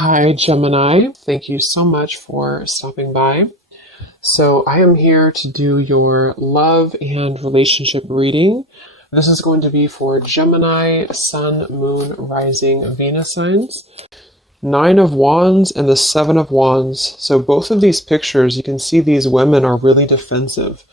Hi, Gemini. Thank you so much for stopping by. So, I am here to do your love and relationship reading. This is going to be for Gemini, Sun, Moon, Rising, Venus signs. Nine of Wands and the Seven of Wands. So, both of these pictures, you can see these women are really defensive.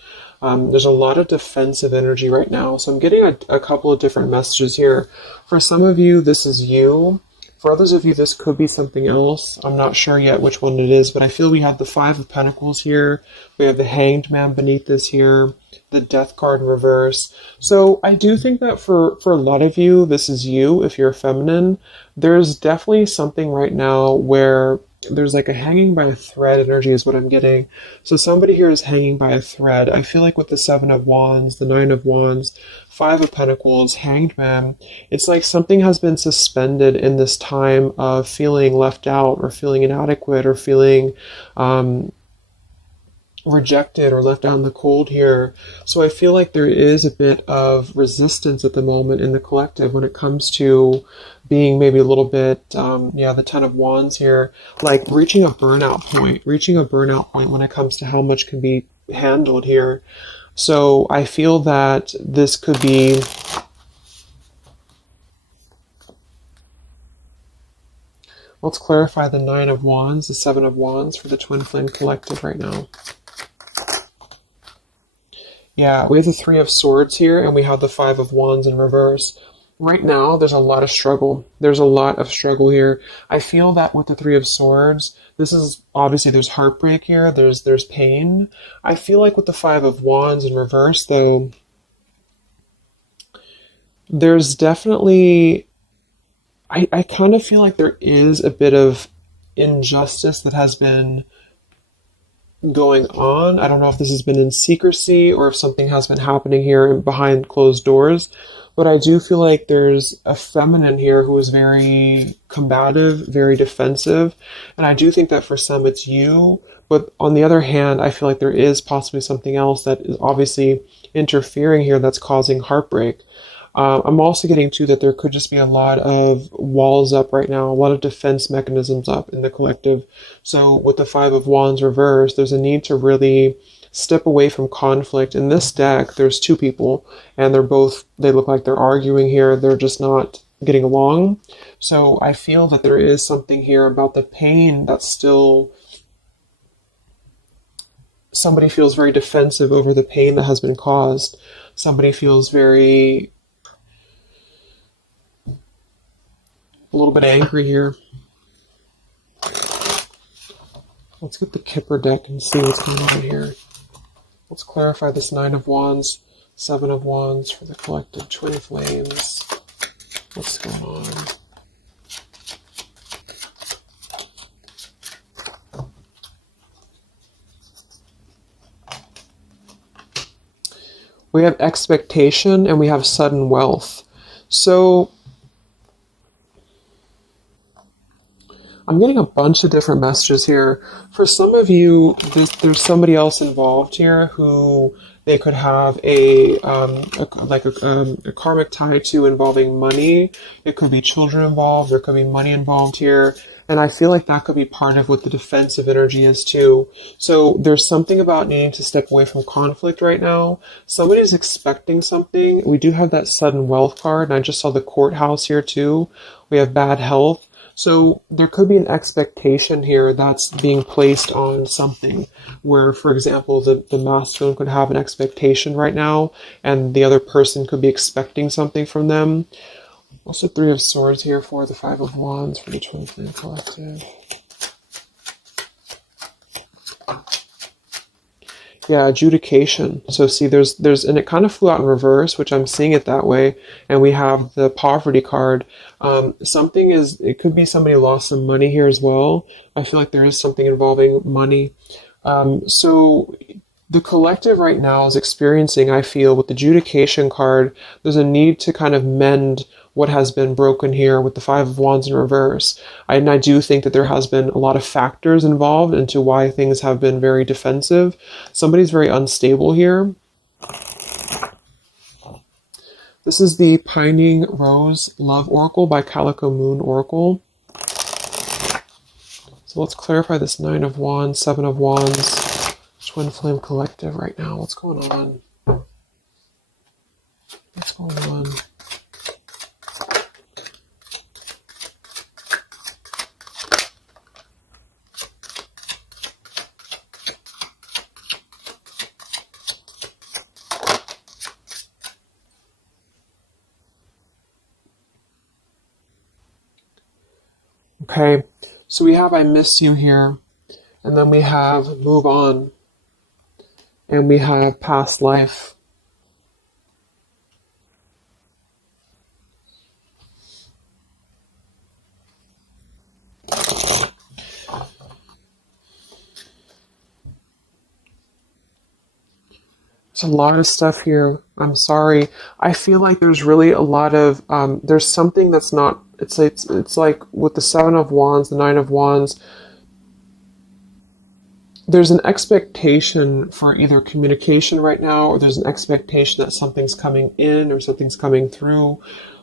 There's a lot of defensive energy right now. So, I'm getting a couple of different messages here. For some of you, this is you. For others of you, this could be something else. I'm not sure yet which one it is, but I feel we have the Five of Pentacles here. We have the Hanged Man beneath this here, the Death card in reverse. So I do think that for a lot of you, this is you, if you're feminine. There's definitely something right now where there's like a hanging by a thread energy is what I'm getting. So somebody here is hanging by a thread. I feel like with the Seven of Wands, the Nine of Wands, Five of Pentacles, Hanged Man, it's like something has been suspended in this time of feeling left out or feeling inadequate or feeling rejected or left out in the cold here. So I feel like there is a bit of resistance at the moment in the collective when it comes to being maybe a little bit, the Ten of Wands here, like reaching a burnout point when it comes to how much can be handled here. So I feel that this could be let's clarify the Nine of Wands, the Seven of Wands for the Twin Flame Collective right now. Yeah, we have the Three of Swords here, and we have the Five of Wands in reverse. Right now, there's a lot of struggle. There's a lot of struggle here. I feel that with the Three of Swords, this is, obviously there's heartbreak here, there's pain. I feel like with the Five of Wands in reverse, though, there's definitely, I kind of feel like there is a bit of injustice that has been going on. I don't know if this has been in secrecy or if something has been happening here behind closed doors, but I do feel like there's a feminine here who is very combative, very defensive, and I do think that for some it's you, but on the other hand, I feel like there is possibly something else that is obviously interfering here that's causing heartbreak. I'm also getting to that there could just be a lot of walls up right now, a lot of defense mechanisms up in the collective. So with the Five of Wands reversed, there's a need to really step away from conflict. In this deck, there's two people, and they look like they're arguing here. They're just not getting along. So I feel that there is something here about the pain that's still... Somebody feels very defensive over the pain that has been caused. Somebody feels very... a little bit angry here. Let's get the Kipper deck and see what's going on here. Let's clarify this Nine of Wands, Seven of Wands for the collective Twin Flames. What's going on? We have expectation and we have sudden wealth. So I'm getting a bunch of different messages here. For some of you, there's somebody else involved here who they could have a karmic tie to involving money. It could be children involved. There could be money involved here. And I feel like that could be part of what the defensive energy is too. So there's something about needing to step away from conflict right now. Somebody's expecting something. We do have that sudden wealth card. And I just saw the courthouse here too. We have bad health. So there could be an expectation here that's being placed on something where, for example, the masculine could have an expectation right now and the other person could be expecting something from them. Also Three of Swords here for the Five of Wands for the Twin Flame Collective. Yeah, adjudication. So see, there's, and it kind of flew out in reverse, which I'm seeing it that way. And we have the poverty card. It could be somebody lost some money here as well. I feel like there is something involving money. So the collective right now is experiencing, I feel, with the adjudication card, there's a need to kind of mend what has been broken here with the Five of Wands in reverse. And I do think that there has been a lot of factors involved into why things have been very defensive. Somebody's very unstable here. This is the Pining Rose Love Oracle by Calico Moon Oracle. So let's clarify this 9 of Wands, 7 of Wands, Twin Flame Collective right now. What's going on? What's going on? Okay, so we have I miss you here, and then we have move on, and we have past life. There's a lot of stuff here. I'm sorry. I feel like there's really a lot of, there's something that's not, it's like with the 7 of Wands, the 9 of Wands, there's an expectation for either communication right now, or there's an expectation that something's coming in or something's coming through.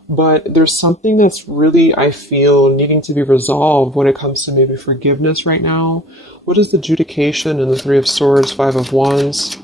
But there's something that's really, I feel, needing to be resolved when it comes to maybe forgiveness right now. What is the adjudication in the 3 of Swords, 5 of Wands?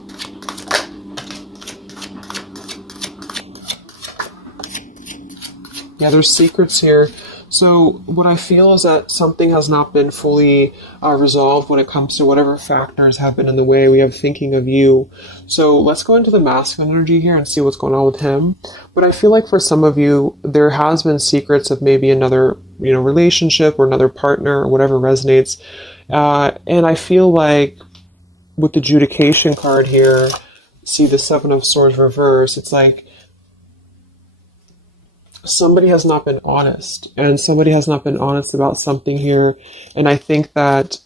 Yeah, there's secrets here. So what I feel is that something has not been fully resolved when it comes to whatever factors have been in the way. We have thinking of you. So let's go into the masculine energy here and see what's going on with him. But I feel like for some of you, there has been secrets of maybe another, relationship or another partner or whatever resonates. And I feel like with the adjudication card here, see the 7 of Swords reverse, it's like somebody has not been honest, and somebody has not been honest about something here. And I think that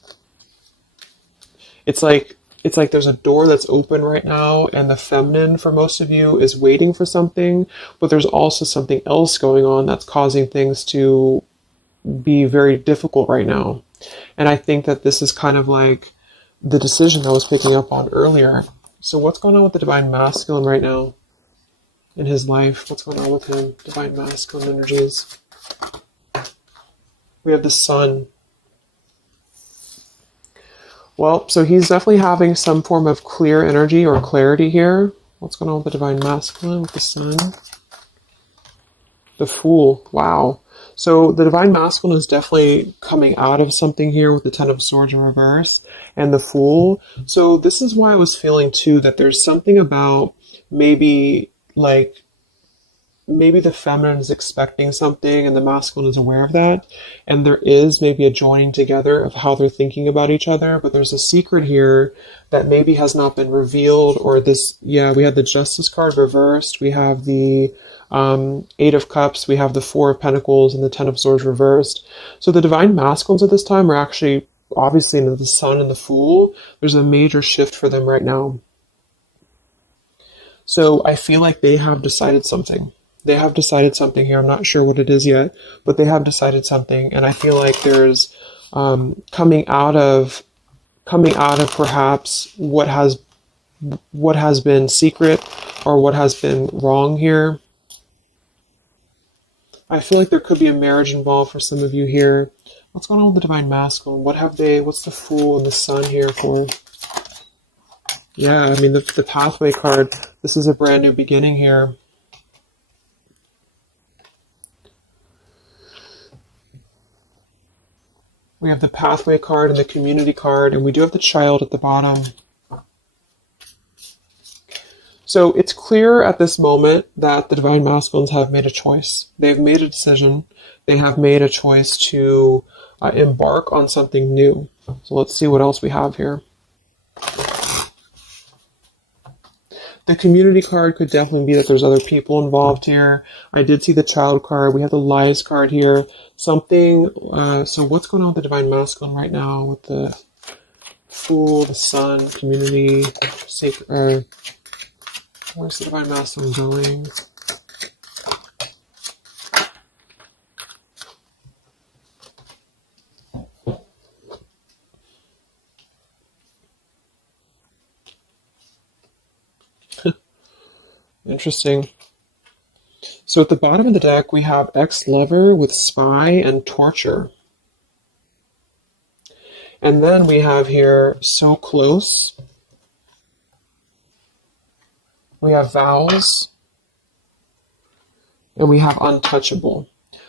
it's like there's a door that's open right now, and the feminine for most of you is waiting for something, but there's also something else going on that's causing things to be very difficult right now. And I think that this is kind of like the decision I was picking up on earlier. So what's going on with the Divine Masculine right now in his life? What's going on with him? Divine Masculine energies. We have the Sun. Well, so he's definitely having some form of clear energy or clarity here. What's going on with the Divine Masculine with the Sun? The Fool. Wow. So the Divine Masculine is definitely coming out of something here with the 10 of Swords in reverse and the Fool. So this is why I was feeling too that there's something about maybe the feminine is expecting something and the masculine is aware of that. And there is maybe a joining together of how they're thinking about each other. But there's a secret here that maybe has not been revealed, or this, yeah, we have the Justice card reversed. We have the 8 of Cups. We have the 4 of Pentacles and the 10 of Swords reversed. So the Divine Masculines at this time are actually obviously into the Sun and the Fool. There's a major shift for them right now. So I feel like they have decided something. They have decided something here. I'm not sure what it is yet, but they have decided something. And I feel like there's coming out of perhaps what has been secret or what has been wrong here. I feel like there could be a marriage involved for some of you here. What's going on with the Divine Masculine? What's the Fool and the Sun here for? Yeah, I mean, the Pathway card, this is a brand new beginning here. We have the Pathway card and the Community card, and we do have the Child at the bottom. So it's clear at this moment that the Divine Masculines have made a choice. They've made a decision. They have made a choice to embark on something new. So let's see what else we have here. The Community card could definitely be that there's other people involved here. I did see the Child card. We have the Lies card here. Something, so what's going on with the Divine Masculine right now with the Fool, the Sun, Community, Sacred, where's the Divine Masculine going? Interesting. So at the bottom of the deck, we have ex-lover with spy and torture. And then we have here so close. We have vows. And we have untouchable.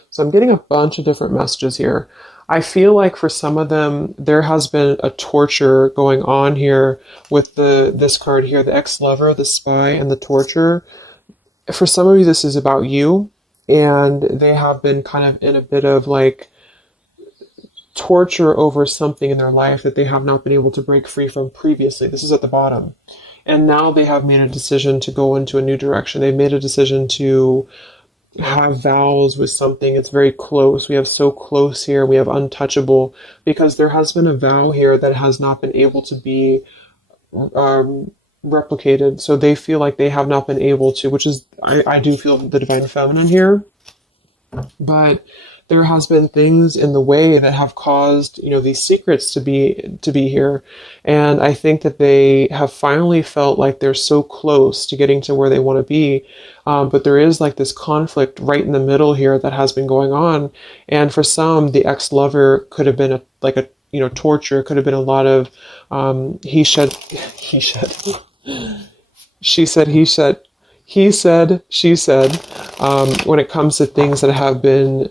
So I'm getting a bunch of different messages here. I feel like for some of them, there has been a torture going on here with this card here, the ex-lover, the spy, and the torture. For some of you, this is about you, and they have been kind of in a bit of like torture over something in their life that they have not been able to break free from previously. This is at the bottom. And now they have made a decision to go into a new direction. They've made a decision to have vows with something. It's very close. We have so close here. We have untouchable, because there has been a vow here that has not been able to be replicated. So they feel like they have not been able to, which is, I do feel the divine feminine here, but there has been things in the way that have caused, these secrets to be here. And I think that they have finally felt like they're so close to getting to where they want to be. But there is like this conflict right in the middle here that has been going on. And for some, the ex-lover could have been torture. It could have been a lot of, he said, she said, he said, he said, she said, when it comes to things that have been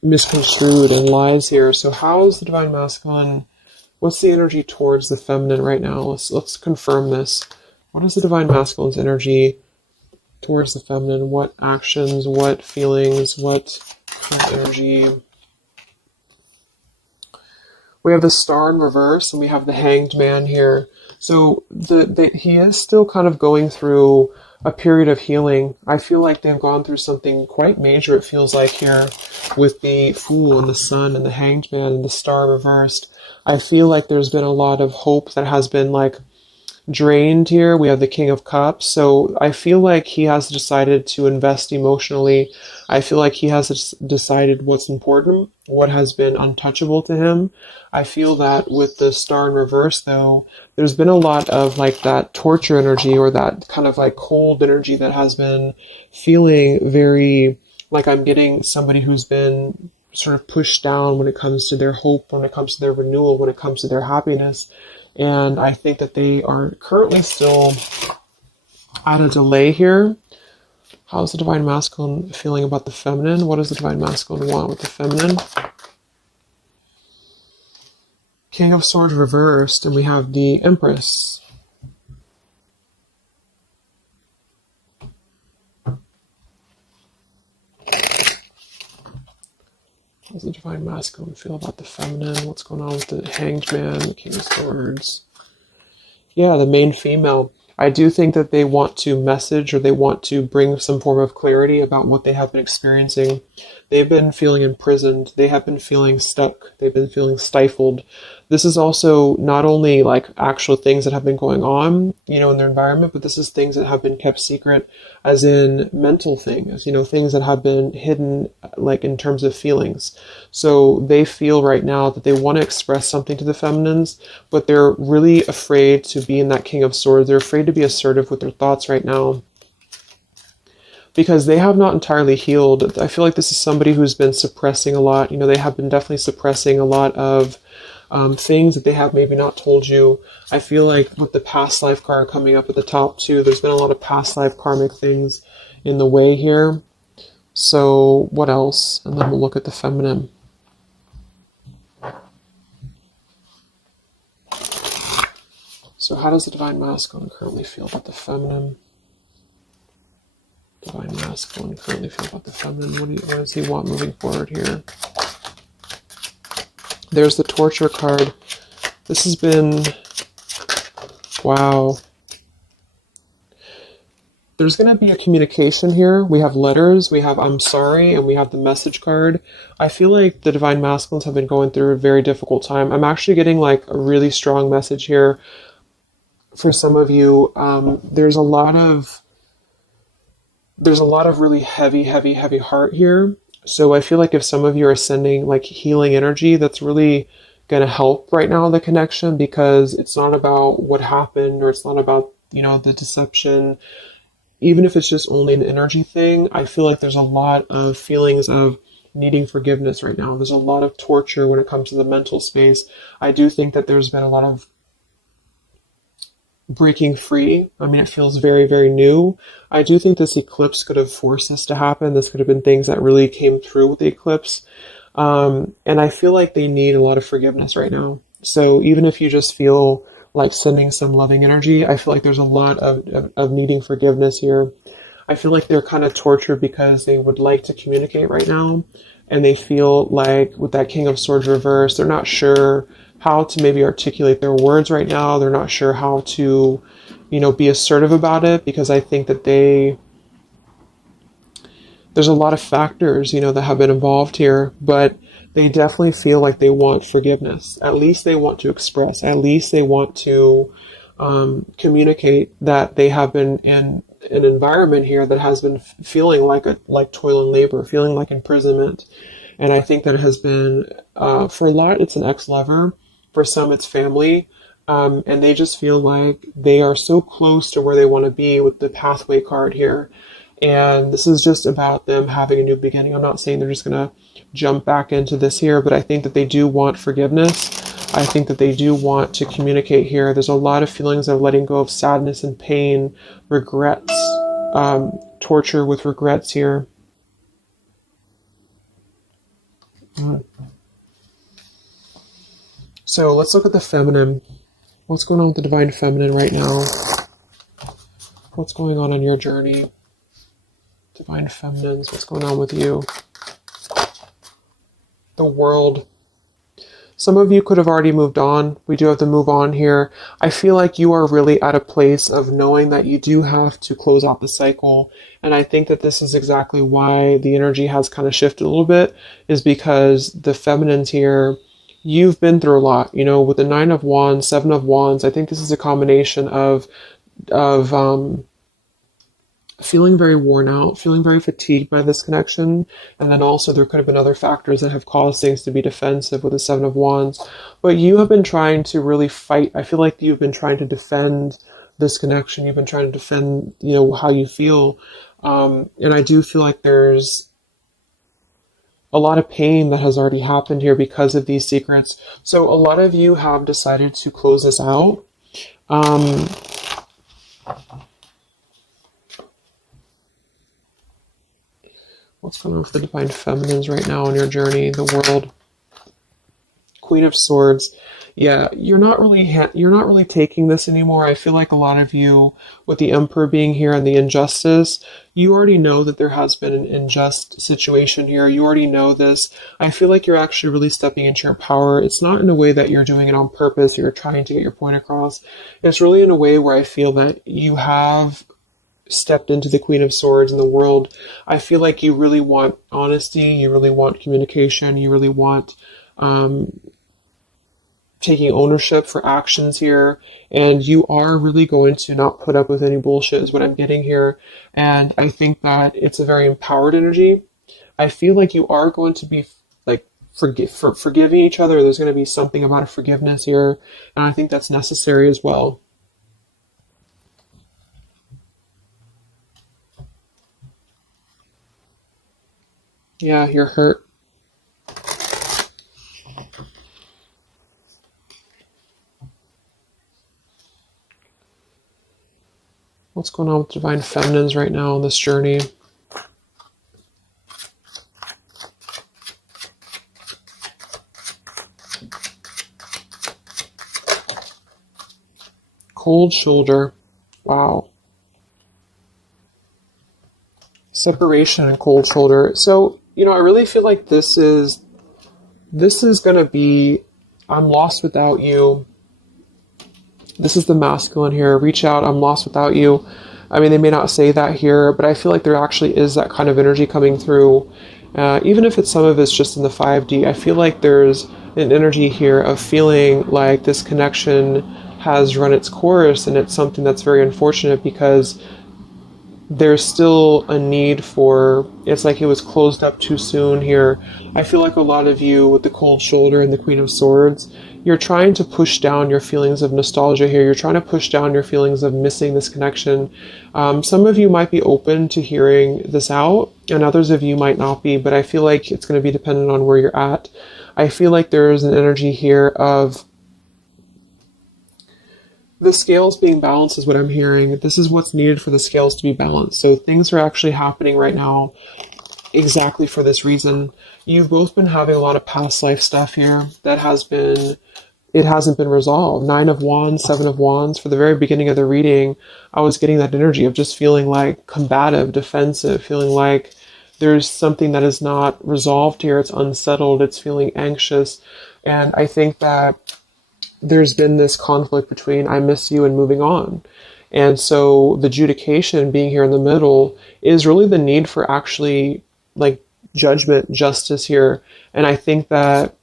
misconstrued and lies here. So how is the divine masculine? What's the energy towards the feminine right now? Let's confirm this. What is the divine masculine's energy towards the feminine? What actions, what feelings, what energy? We have the Star in reverse, and we have the Hanged Man here. So he is still kind of going through a period of healing. I feel like they've gone through something quite major, it feels like, here with the Fool and the Sun and the Hanged Man and the Star reversed. I feel like there's been a lot of hope that has been like drained here. We have the King of Cups. So I feel like he has decided to invest emotionally. I feel like he has decided what's important, what has been untouchable to him. I feel that with the Star in reverse, though, there's been a lot of like that torture energy, or that kind of like cold energy that has been feeling very like I'm getting somebody who's been sort of pushed down when it comes to their hope, when it comes to their renewal, when it comes to their happiness. And I think that they are currently still at a delay here. How's the divine masculine feeling about the feminine? What does the divine masculine want with the feminine? King of Swords reversed, and we have the Empress. How does the divine masculine feel about the feminine? What's going on with the Hanged Man, the King of Swords? Yeah, the main female. I do think that they want to message, or they want to bring some form of clarity about what they have been experiencing. They've been feeling imprisoned. They have been feeling stuck. They've been feeling stifled. This is also not only like actual things that have been going on, in their environment, but this is things that have been kept secret, as in mental things, things that have been hidden, like in terms of feelings. So they feel right now that they want to express something to the feminines, but they're really afraid to be in that King of Swords. They're afraid to be assertive with their thoughts right now, because they have not entirely healed. I feel like this is somebody who's been suppressing a lot. They have been definitely suppressing a lot of things that they have maybe not told you. I feel like with the past life card coming up at the top too, there's been a lot of past life karmic things in the way here. So what else? And then we'll look at the feminine. So how does the divine masculine currently feel about the feminine? Divine masculine currently feel about the feminine. What does he want moving forward here? There's the torture card. This has been, wow. There's going to be a communication here. We have letters, we have I'm sorry, and we have the message card. I feel like the divine masculines have been going through a very difficult time. I'm actually getting like a really strong message here for some of you. There's a lot of really heavy heart here. So I feel like if some of you are sending like healing energy, that's really going to help right now, the connection, because it's not about what happened, or it's not about, the deception. Even if it's just only an energy thing, I feel like there's a lot of feelings of needing forgiveness right now. There's a lot of torture when it comes to the mental space. I do think that there's been a lot of breaking free. I mean, it feels very, very new. I do think this eclipse could have forced this to happen. This could have been things that really came through with the eclipse. And I feel like they need a lot of forgiveness right now. So even if you just feel like sending some loving energy, I feel like there's a lot of needing forgiveness here. I feel like they're kind of tortured because they would like to communicate right now. And they feel like with that King of Swords reverse, they're not sure how to maybe articulate their words right now. They're not sure how to, be assertive about it, because I think that there's a lot of factors, that have been involved here, but they definitely feel like they want forgiveness. At least they want to express, at least they want to communicate that they have been in an environment here that has been feeling like toil and labor, feeling like imprisonment. And I think that it has been, for a lot, it's an ex-lover. For some, it's family. And they just feel like they are so close to where they want to be with the pathway card here. And this is just about them having a new beginning. I'm not saying they're just going to jump back into this here, but I think that they do want forgiveness. I think that they do want to communicate here. There's a lot of feelings of letting go of sadness and pain, regrets, torture with regrets here. So let's look at the feminine. What's going on with the divine feminine right now? What's going on your journey? Divine feminines, what's going on with you? The world. Some of you could have already moved on. We do have to move on here. I feel like you are really at a place of knowing that you do have to close out the cycle. And I think that this is exactly why the energy has kind of shifted a little bit, is because the feminines here, you've been through a lot, with the 9 of Wands, 7 of Wands. I think this is a combination of feeling very worn out, feeling very fatigued by this connection. And then also there could have been other factors that have caused things to be defensive with the 7 of Wands. But you have been trying to really fight. I feel like you've been trying to defend this connection. You've been trying to defend, how you feel. And I do feel like there's a lot of pain that has already happened here because of these secrets. So a lot of you have decided to close this out. What's going on with the divine feminines right now on your journey? The world. Queen of Swords. Yeah, you're not really taking this anymore. I feel like a lot of you, with the Emperor being here and the injustice, you already know that there has been an unjust situation here. You already know this. I feel like you're actually really stepping into your power. It's not in a way that you're doing it on purpose or you're trying to get your point across. It's really in a way where I feel that you have stepped into the Queen of Swords in the world. I feel like you really want honesty, you really want communication, you really want taking ownership for actions here, and you are really going to not put up with any bullshit is what I'm getting here. And I think that it's a very empowered energy. I feel like you are going to be like forgiving each other. There's going to be something about a forgiveness here, and I think that's necessary as well. Yeah, you're hurt. What's going on with divine feminines right now on this journey? Cold shoulder. Wow. Separation and cold shoulder. So, I really feel like this is going to be, I'm lost without you. This is the masculine here. Reach out, I'm lost without you. I mean, they may not say that here, but I feel like there actually is that kind of energy coming through. Even if some of it's just in the 5D, I feel like there's an energy here of feeling like this connection has run its course, and it's something that's very unfortunate because there's still a need for, it's like it was closed up too soon here. I feel like a lot of you with the cold shoulder and the Queen of Swords, you're trying to push down your feelings of nostalgia here. You're trying to push down your feelings of missing this connection. Some of you might be open to hearing this out. and others of you might not be, but I feel like it's going to be dependent on where you're at. I feel like there is an energy here of the scales being balanced is what I'm hearing. This is what's needed for the scales to be balanced. So things are actually happening right now exactly for this reason. You've both been having a lot of past life stuff here that it hasn't been resolved. 9 of Wands, 7 of Wands. For the very beginning of the reading, I was getting that energy of just feeling like combative, defensive, feeling like there's something that is not resolved here. It's unsettled. It's feeling anxious. And I think that there's been this conflict between I miss you and moving on. And so the adjudication being here in the middle is really the need for actually like judgment, justice here. And I think that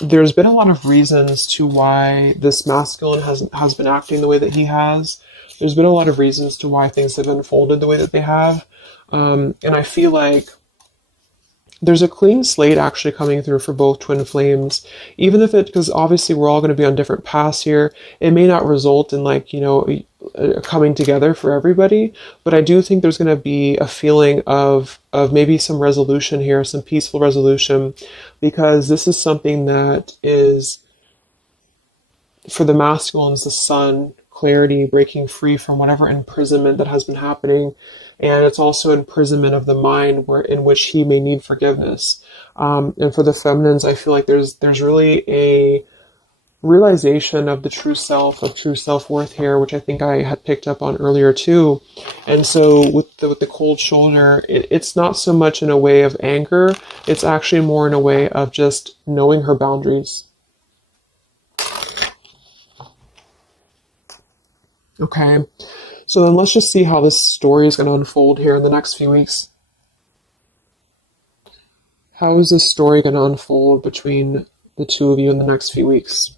there's been a lot of reasons to why this masculine has been acting the way that he has. There's been a lot of reasons to why things have unfolded the way that they have. And I feel like there's a clean slate actually coming through for both twin flames, even if because obviously we're all going to be on different paths here. It may not result in like, a coming together for everybody, but I do think there's going to be a feeling of maybe some resolution here, some peaceful resolution, because this is something that is, for the masculines, the sun, clarity, breaking free from whatever imprisonment that has been happening. And it's also imprisonment of the mind in which he may need forgiveness. And for the feminines, I feel like there's really a realization of the true self, of true self-worth here, which I think I had picked up on earlier too. And so with the cold shoulder, it's not so much in a way of anger. It's actually more in a way of just knowing her boundaries. Okay. So then let's just see how this story is going to unfold here in the next few weeks. How is this story going to unfold between the two of you in the next few weeks?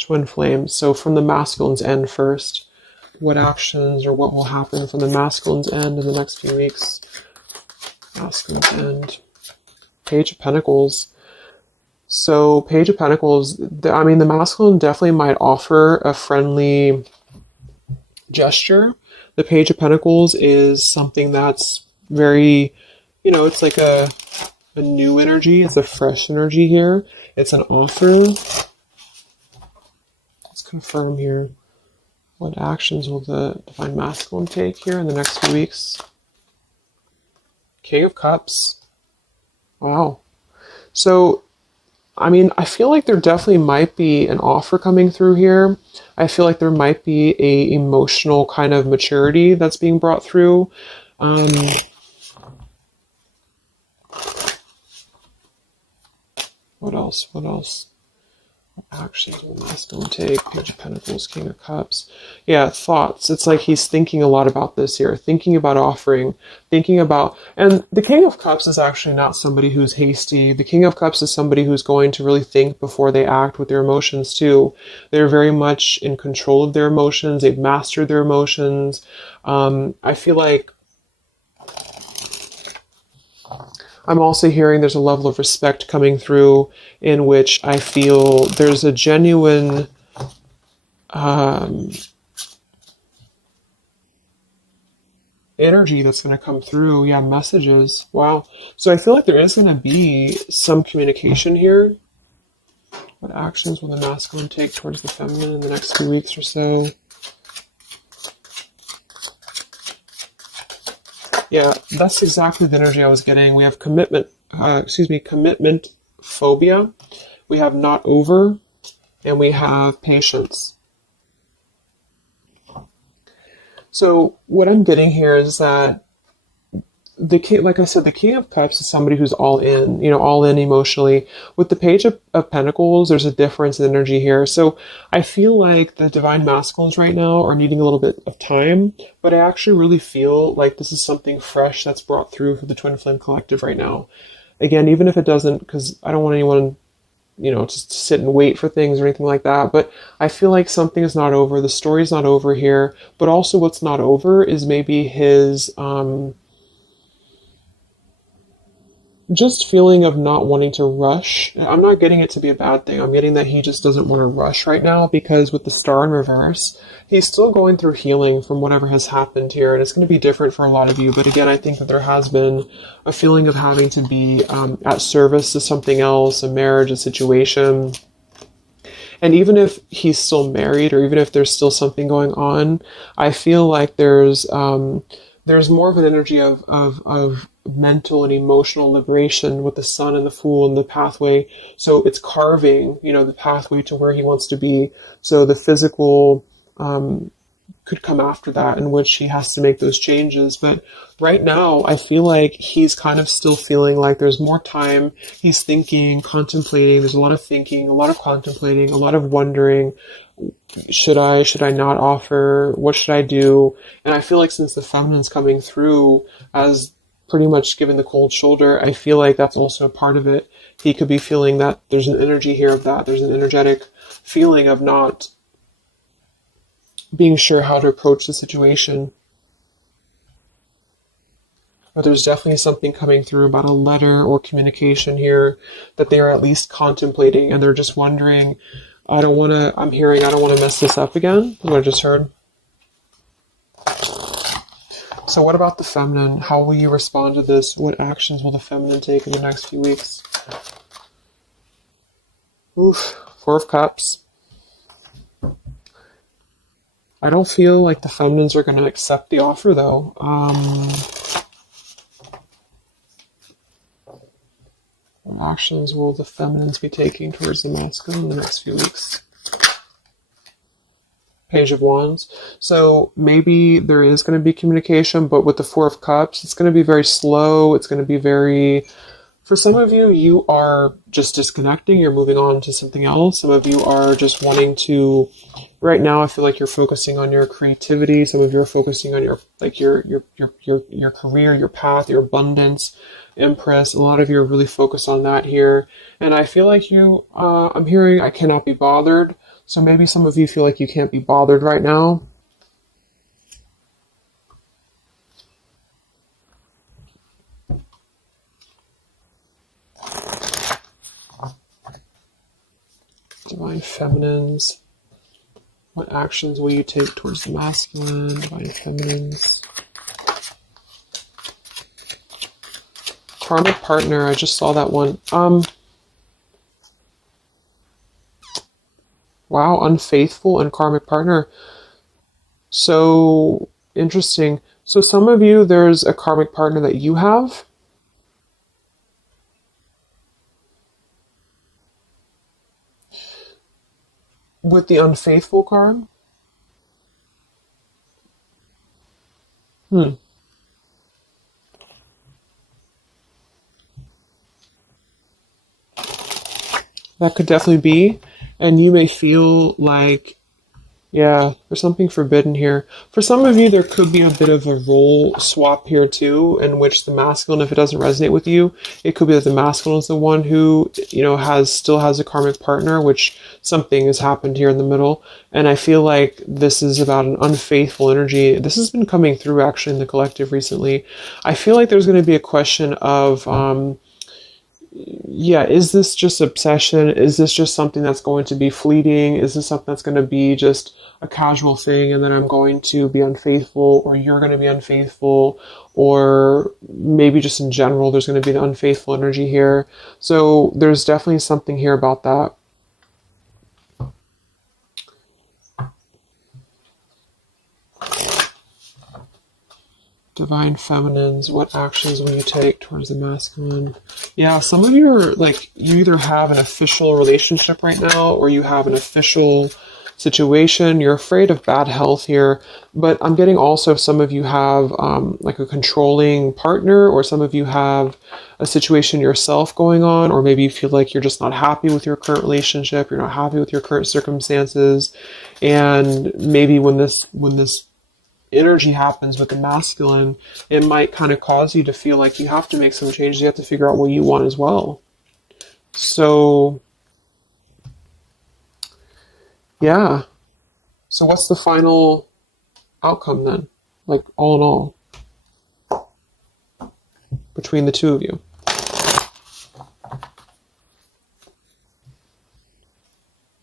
Twin flames. So from the masculine's end first, what actions or what will happen from the masculine's end in the next few weeks? Masculine's end. Page of Pentacles. So Page of Pentacles, the masculine definitely might offer a friendly gesture. The Page of Pentacles is something that's very, it's like a new energy. It's a fresh energy here. It's an offer. Let's confirm here. What actions will the Divine Masculine take here in the next few weeks? King of Cups. Wow. So I feel like there definitely might be an offer coming through here. I feel like there might be a emotional kind of maturity that's being brought through. What else? Actions will the masculine take? Page of Pentacles, King of Cups. Yeah, thoughts. It's like he's thinking a lot about this here, thinking about offering, and the King of Cups is actually not somebody who's hasty. The King of Cups is somebody who's going to really think before they act with their emotions too. They're very much in control of their emotions. They've mastered their emotions. I feel like I'm also hearing there's a level of respect coming through in which I feel there's a genuine energy that's going to come through. Yeah, messages. Wow. So I feel like there is going to be some communication here. What actions will the masculine take towards the feminine in the next few weeks or so? Yeah, that's exactly the energy I was getting. We have commitment phobia. We have not over, and we have patience. So what I'm getting here is that the king, like I said, the King of Cups is somebody who's all in, all in emotionally. With the Page of Pentacles, there's a difference in energy here. So I feel like the Divine Masculines right now are needing a little bit of time, but I actually really feel like this is something fresh that's brought through for the Twin Flame Collective right now. Again, even if it doesn't, because I don't want anyone, just to sit and wait for things or anything like that, but I feel like something is not over. The story's not over here, but also what's not over is maybe his, just feeling of not wanting to rush. I'm not getting it to be a bad thing. I'm getting that he just doesn't want to rush right now, because with the star in reverse, he's still going through healing from whatever has happened here. And it's going to be different for a lot of you. But again, I think that there has been a feeling of having to be at service to something else, a marriage, a situation. And even if he's still married, or even if there's still something going on, I feel like there's more of an energy of mental and emotional liberation with the Sun and the Fool and the pathway. So it's carving, the pathway to where he wants to be. So the physical could come after that, in which he has to make those changes. But right now, I feel like he's kind of still feeling like there's more time. He's thinking, contemplating. There's a lot of thinking, a lot of contemplating, a lot of wondering. Should I not offer? What should I do? And I feel like since the feminine's coming through as pretty much given the cold shoulder, I feel like that's also a part of it. He could be feeling that there's an energy here of that. There's an energetic feeling of not being sure how to approach the situation. But there's definitely something coming through about a letter or communication here that they are at least contemplating, and they're just wondering, I don't want to mess this up again. What I just heard. So what about the feminine? How will you respond to this? What actions will the feminine take in the next few weeks? Oof, Four of Cups. I don't feel like the feminines are going to accept the offer, though. What actions will the feminines be taking towards the masculine in the next few weeks? Page of Wands. So maybe there is going to be communication, but with the Four of Cups, it's going to be very slow. It's going to be very... For some of you, you are just disconnecting. You're moving on to something else. Some of you are just wanting to... Right now, I feel like you're focusing on your creativity. Some of you are focusing on your career, your path, your abundance, Empress. A lot of you are really focused on that here. And I feel like I'm hearing I cannot be bothered. So maybe some of you feel like you can't be bothered right now. Divine Feminines. What actions will you take towards the masculine? Divine Feminines. Karmic partner. I just saw that one. Wow, unfaithful and karmic partner. So interesting. So some of you, there's a karmic partner that you have. With the unfaithful card. That could definitely be. And you may feel like, yeah, there's something forbidden here. For some of you, there could be a bit of a role swap here too, in which the masculine, if it doesn't resonate with you, it could be that the masculine is the one who, still has a karmic partner, which something has happened here in the middle. And I feel like this is about an unfaithful energy. This has been coming through actually in the collective recently. I feel like there's going to be a question of, is this just obsession? Is this just something that's going to be fleeting? Is this something that's going to be just a casual thing, and then I'm going to be unfaithful, or you're going to be unfaithful, or maybe just in general there's going to be an unfaithful energy here. So there's definitely something here about that. Divine Feminines, what actions will you take towards the masculine? Yeah, some of you are like, you either have an official relationship right now, or you have an official situation. You're afraid of bad health here, but I'm getting also some of you have like a controlling partner, or some of you have a situation yourself going on, or maybe you feel like you're just not happy with your current relationship, you're not happy with your current circumstances, and maybe when this energy happens with the masculine, it might kind of cause you to feel like you have to make some changes. You have to figure out what you want as well. So, yeah. So what's the final outcome then? Like all in all, between the two of you?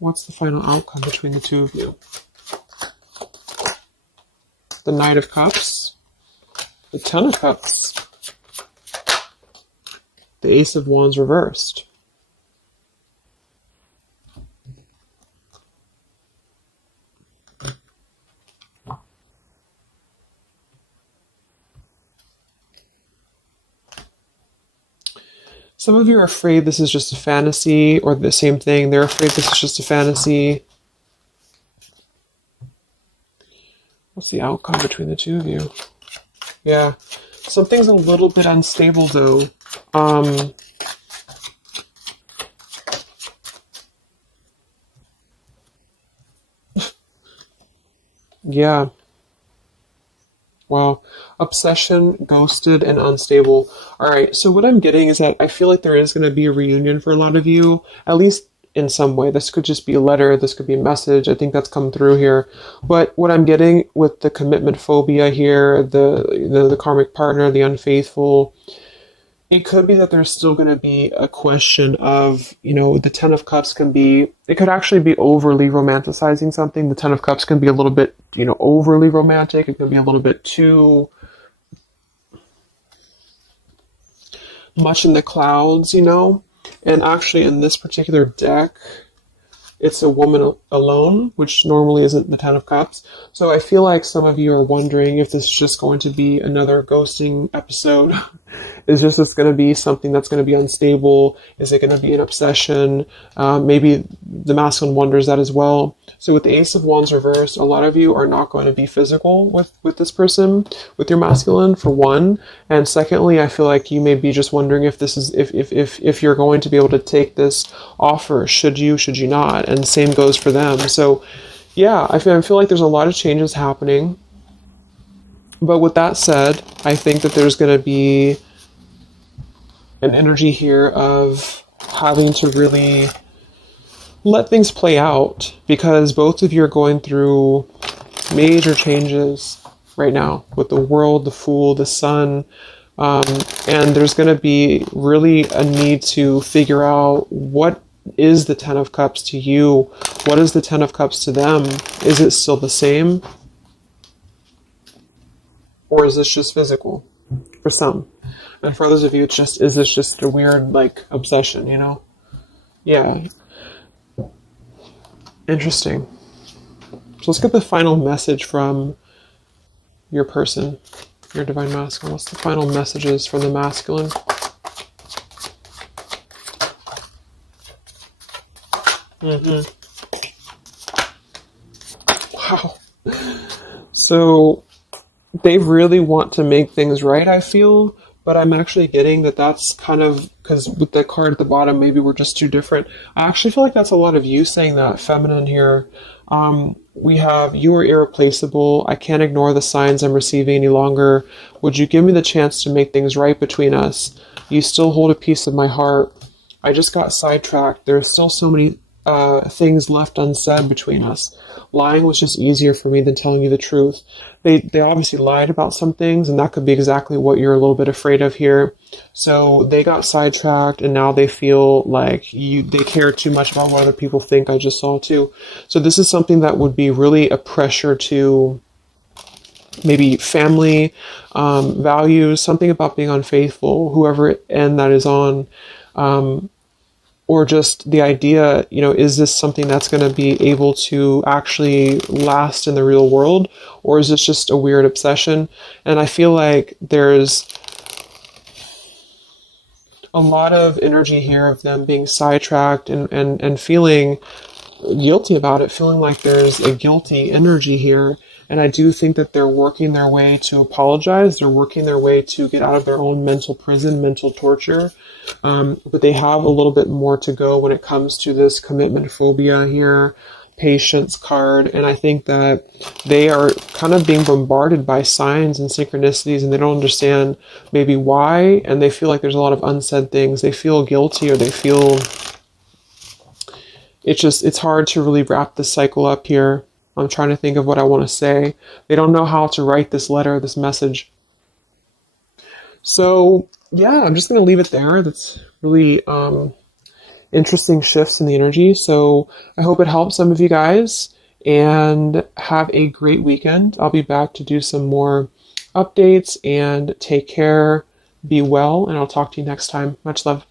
What's the final outcome between the two of you? The Knight of Cups, the Ten of Cups, the Ace of Wands reversed. Some of you are afraid this is just a fantasy, or the same thing. They're afraid this is just a fantasy. What's the outcome between the two of you? Yeah, something's a little bit unstable though. Yeah. Wow. Obsession, ghosted, and unstable. All right. So what I'm getting is that I feel like there is going to be a reunion for a lot of you, at least in some way. This could just be a letter. This could be a message. I think that's come through here. But what I'm getting with the commitment phobia here, the karmic partner, the unfaithful, it could be that there's still going to be a question of, the Ten of Cups it could actually be overly romanticizing something. The Ten of Cups can be a little bit, overly romantic. It can be a little bit too much in the clouds, And actually in this particular deck, it's a woman alone, which normally isn't the Ten of Cups. So I feel like some of you are wondering if this is just going to be another ghosting episode. Is this going to be something that's going to be unstable? Is it going to be an obsession? Maybe the masculine wonders that as well. So with the Ace of Wands reversed, a lot of you are not going to be physical with this person, with your masculine, for one. And secondly, I feel like you may be just wondering if this is if you're going to be able to take this offer. Should you not? And same goes for them. So yeah, I feel like there's a lot of changes happening. But with that said, I think that there's going to be an energy here of having to really let things play out, because both of you are going through major changes right now with the World, the Fool, the Sun, and there's going to be really a need to figure out what is the Ten of Cups to you, what is the Ten of Cups to them. Is it still the same, or is this just physical for some? And for others of you, is this just a weird, obsession, Yeah. Interesting. So let's get the final message from your person, your divine masculine. What's the final messages from the masculine? Wow. So they really want to make things right, I feel. But I'm actually getting that that's kind of, because with the card at the bottom, maybe we're just too different. I actually feel like that's a lot of you saying that, feminine here. We have, you are irreplaceable. I can't ignore the signs I'm receiving any longer. Would you give me the chance to make things right between us? You still hold a piece of my heart. I just got sidetracked. There are still so many things left unsaid between us. Lying was just easier for me than telling you the truth. They obviously lied about some things, and that could be exactly what you're a little bit afraid of here. So they got sidetracked, and now they feel like they care too much about what other people think. I just saw too. So this is something that would be really a pressure to maybe family, values, something about being unfaithful, whoever end that is on. Or just the idea, is this something that's going to be able to actually last in the real world? Or is this just a weird obsession? And I feel like there's a lot of energy here of them being sidetracked and feeling guilty about it, feeling like there's a guilty energy here. And I do think that they're working their way to apologize. They're working their way to get out of their own mental prison, mental torture. But they have a little bit more to go when it comes to this commitment phobia here, patience card. And I think that they are kind of being bombarded by signs and synchronicities, and they don't understand maybe why. And they feel like there's a lot of unsaid things. They feel guilty, or they feel it's hard to really wrap this cycle up here. I'm trying to think of what I want to say. They don't know how to write this letter, this message. So yeah, I'm just going to leave it there. That's really interesting shifts in the energy. So I hope it helps some of you guys, and have a great weekend. I'll be back to do some more updates, and take care, be well, and I'll talk to you next time. Much love.